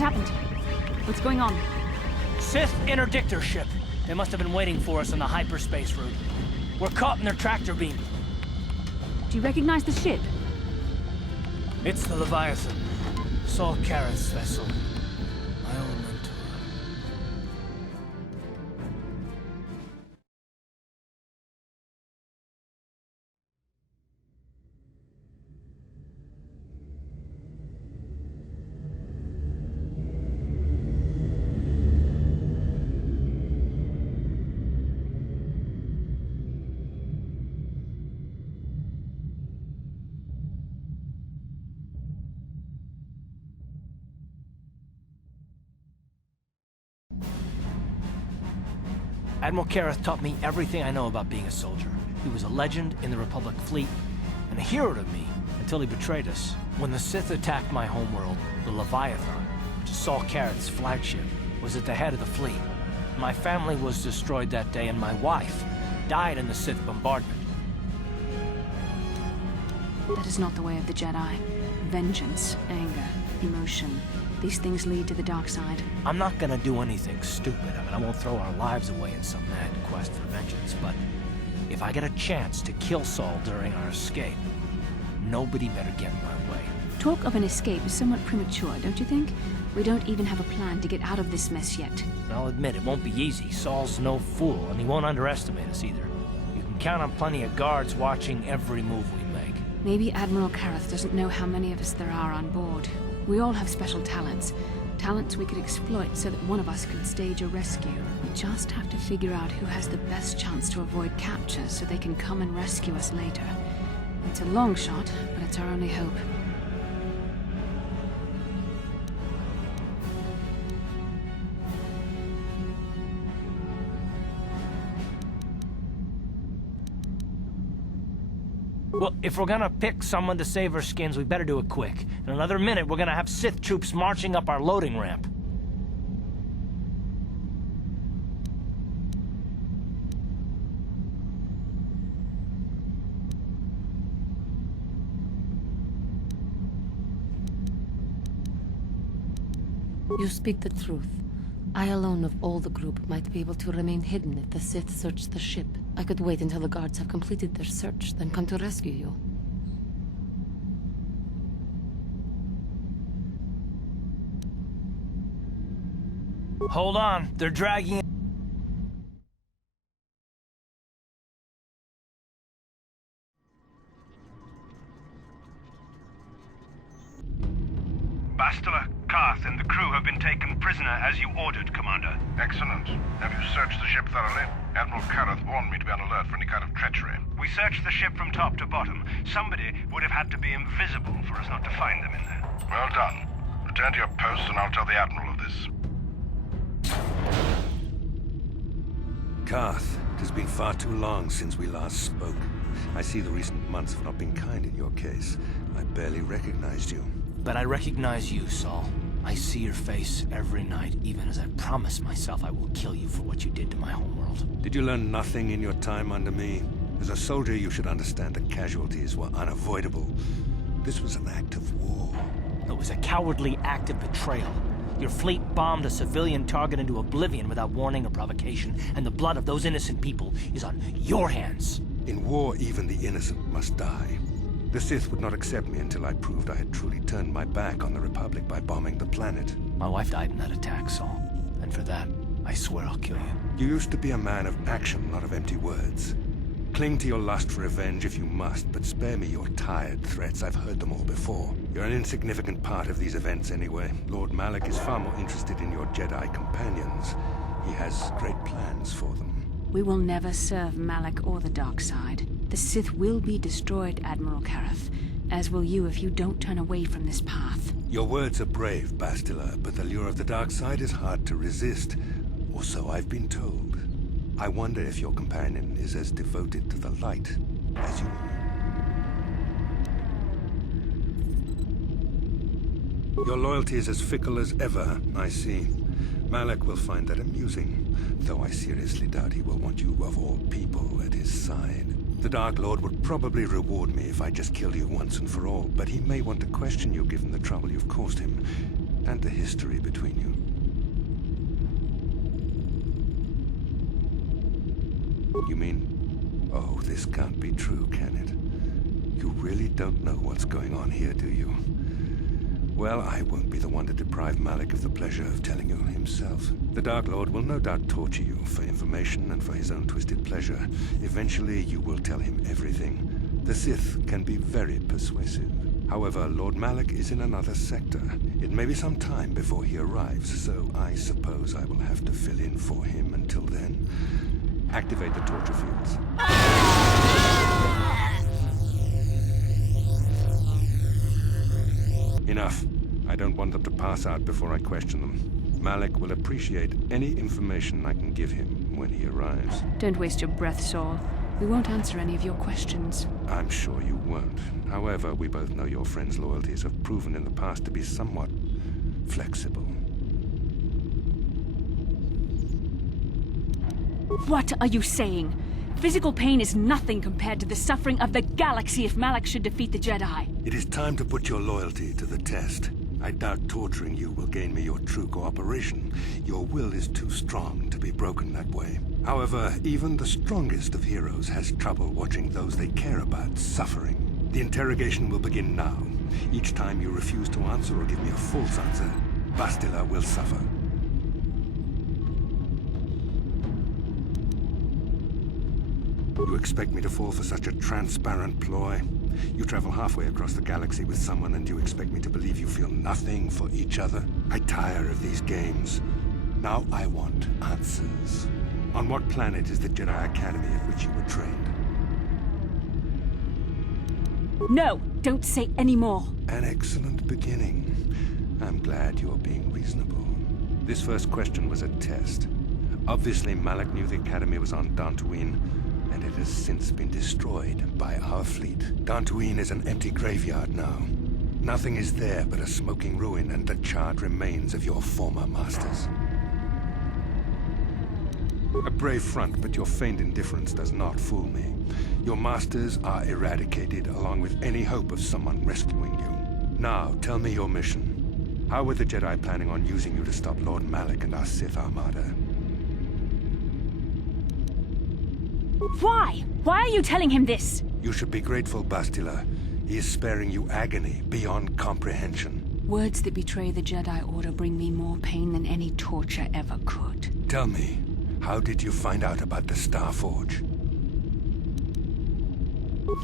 What happened? What's going on? Sith interdictor ship. They must have been waiting for us on the hyperspace route. We're caught in their tractor beam. Do you recognize the ship? It's the Leviathan. Saul Kara's vessel. My old mentor. Admiral Kareth taught me everything I know about being a soldier. He was a legend in the Republic fleet, and a hero to me until he betrayed us. When the Sith attacked my homeworld, the Leviathan, which is Saul Kareth's flagship, was at the head of the fleet. My family was destroyed that day, and my wife died in the Sith bombardment. That is not the way of the Jedi. Vengeance, anger, emotion. These things lead to the dark side. I'm not gonna do anything stupid. I won't throw our lives away in some mad quest for vengeance, but if I get a chance to kill Saul during our escape, nobody better get in my way. Talk of an escape is somewhat premature, don't you think? We don't even have a plan to get out of this mess yet. I'll admit, it won't be easy. Saul's no fool, and he won't underestimate us either. You can count on plenty of guards watching every move we make. Maybe Admiral Kareth doesn't know how many of us there are on board. We all have special talents. Talents we could exploit so that one of us could stage a rescue. We just have to figure out who has the best chance to avoid capture so they can come and rescue us later. It's a long shot, but it's our only hope. Well, if we're gonna pick someone to save our skins, we better do it quick. In another minute, we're gonna have Sith troops marching up our loading ramp. You speak the truth. I alone of all the group might be able to remain hidden if the Sith search the ship. I could wait until the guards have completed their search, then come to rescue you. Hold on, they're dragging... Bastila, Karth, and the crew have been taken prisoner as you ordered, Commander. Excellent. Have you searched the ship thoroughly? Admiral Kareth warned me to be on alert for any kind of treachery. We searched the ship from top to bottom. Somebody would have had to be invisible for us not to find them in there. Well done. Return to your post and I'll tell the Admiral of this. Karth, it has been far too long since we last spoke. I see the recent months have not been kind in your case. I barely recognized you. But I recognize you, Saul. I see your face every night, even as I promise myself I will kill you for what you did to my homeworld. Did you learn nothing in your time under me? As a soldier, you should understand that casualties were unavoidable. This was an act of war. It was a cowardly act of betrayal. Your fleet bombed a civilian target into oblivion without warning or provocation, and the blood of those innocent people is on your hands. In war, even the innocent must die. The Sith would not accept me until I proved I had truly turned my back on the Republic by bombing the planet. My wife died in that attack, Saul. And for that, I swear I'll kill you. You used to be a man of action, not of empty words. Cling to your lust for revenge if you must, but spare me your tired threats. I've heard them all before. You're an insignificant part of these events anyway. Lord Malak is far more interested in your Jedi companions. He has great plans for them. We will never serve Malak or the dark side. The Sith will be destroyed, Admiral Kareth, as will you if you don't turn away from this path. Your words are brave, Bastila, but the lure of the dark side is hard to resist. Or so I've been told. I wonder if your companion is as devoted to the light as you are. Your loyalty is as fickle as ever, I see. Malak will find that amusing, though I seriously doubt he will want you of all people at his side. The Dark Lord would probably reward me if I just killed you once and for all, but he may want to question you given the trouble you've caused him. and the history between you. You mean, oh, this can't be true, can it? You really don't know what's going on here, do you? Well, I won't be the one to deprive Malik of the pleasure of telling you himself. The Dark Lord will no doubt torture you for information and for his own twisted pleasure. Eventually, you will tell him everything. The Sith can be very persuasive. However, Lord Malik is in another sector. It may be some time before he arrives, so I suppose I will have to fill in for him until then. Activate the torture fields. Enough. I don't want them to pass out before I question them. Malik will appreciate any information I can give him when he arrives. Don't waste your breath, Saul. We won't answer any of your questions. I'm sure you won't. However, we both know your friend's loyalties have proven in the past to be somewhat flexible. What are you saying? Physical pain is nothing compared to the suffering of the galaxy if Malik should defeat the Jedi. It is time to put your loyalty to the test. I doubt torturing you will gain me your true cooperation. Your will is too strong to be broken that way. However, even the strongest of heroes has trouble watching those they care about suffering. The interrogation will begin now. Each time you refuse to answer or give me a false answer, Bastila will suffer. You expect me to fall for such a transparent ploy? You travel halfway across the galaxy with someone and you expect me to believe you feel nothing for each other? I tire of these games. Now I want answers. On what planet is the Jedi Academy at which you were trained? No, don't say any more. An excellent beginning. I'm glad you're being reasonable. This first question was a test. Obviously, Malik knew the Academy was on Dantooine, and it has since been destroyed by our fleet. Dantooine is an empty graveyard now. Nothing is there but a smoking ruin and the charred remains of your former masters. A brave front, but your feigned indifference does not fool me. Your masters are eradicated, along with any hope of someone rescuing you. Now, tell me your mission. How were the Jedi planning on using you to stop Lord Malik and our Sith Armada? Why? Why are you telling him this? You should be grateful, Bastila. He is sparing you agony beyond comprehension. Words that betray the Jedi Order bring me more pain than any torture ever could. Tell me, how did you find out about the Starforge?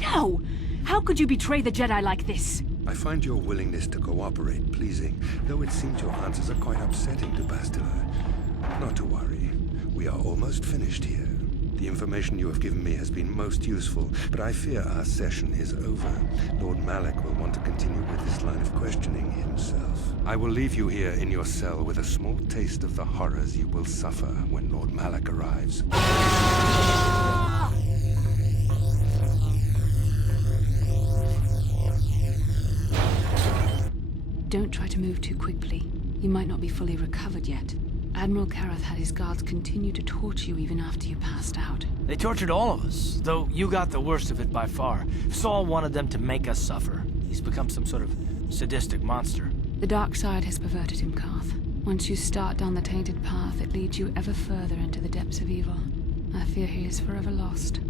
No! How could you betray the Jedi like this? I find your willingness to cooperate pleasing, though it seems your answers are quite upsetting to Bastila. Not to worry. We are almost finished here. The information you have given me has been most useful, but I fear our session is over. Lord Malik will want to continue with this line of questioning himself. I will leave you here in your cell with a small taste of the horrors you will suffer when Lord Malik arrives. Don't try to move too quickly. You might not be fully recovered yet. Admiral Kareth had his guards continue to torture you even after you passed out. They tortured all of us, though you got the worst of it by far. Saul wanted them to make us suffer. He's become some sort of sadistic monster. The dark side has perverted him, Karth. Once you start down the tainted path, it leads you ever further into the depths of evil. I fear he is forever lost.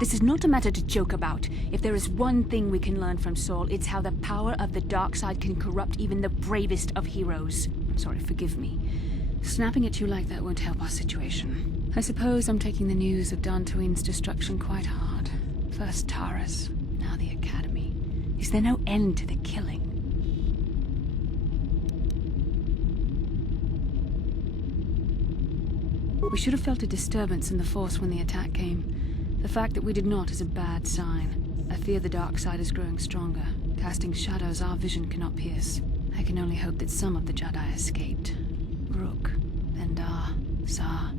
This is not a matter to joke about. If there is one thing we can learn from Saul, it's how the power of the dark side can corrupt even the bravest of heroes. I'm sorry, forgive me. Snapping at you like that won't help our situation. I suppose I'm taking the news of Dantooine's destruction quite hard. First Taras, now the Academy. Is there no end to the killing? We should have felt a disturbance in the Force when the attack came. The fact that we did not is a bad sign. I fear the dark side is growing stronger, casting shadows our vision cannot pierce. I can only hope that some of the Jedi escaped. Rook, Bendar, Zar.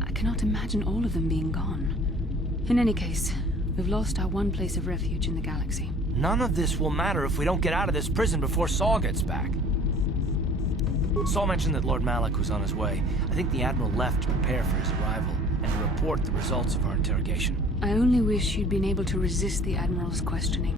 I cannot imagine all of them being gone. In any case, we've lost our one place of refuge in the galaxy. None of this will matter if we don't get out of this prison before Saul gets back. Saul mentioned that Lord Malik was on his way. I think the Admiral left to prepare for his arrival and to report the results of our interrogation. I only wish you'd been able to resist the Admiral's questioning.